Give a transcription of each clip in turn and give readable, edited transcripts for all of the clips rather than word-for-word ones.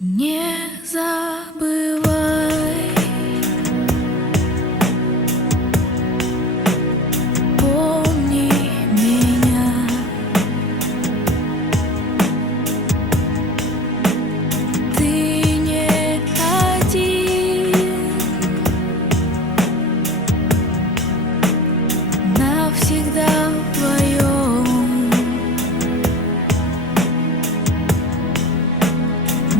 Не забывай, помни меня. Ты не один, навсегда вдвоем.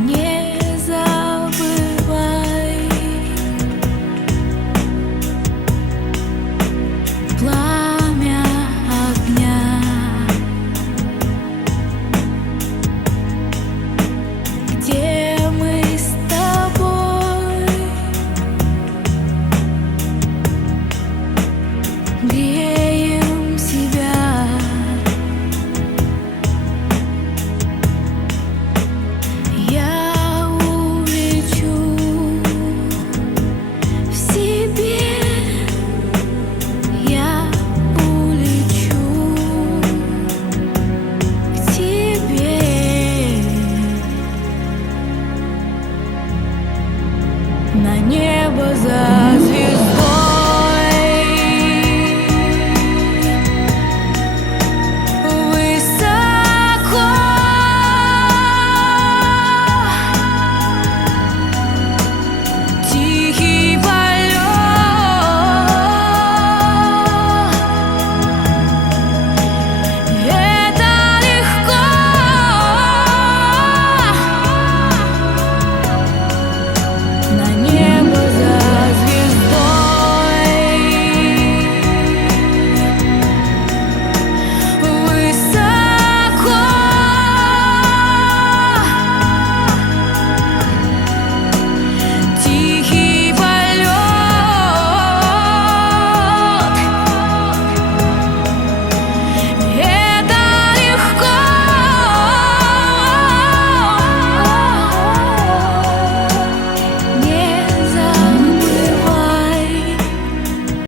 Не забывай, пламя огня, где мы с тобой греем себя. Я улечу в себе, я улечу к тебе. На небо зазвезд.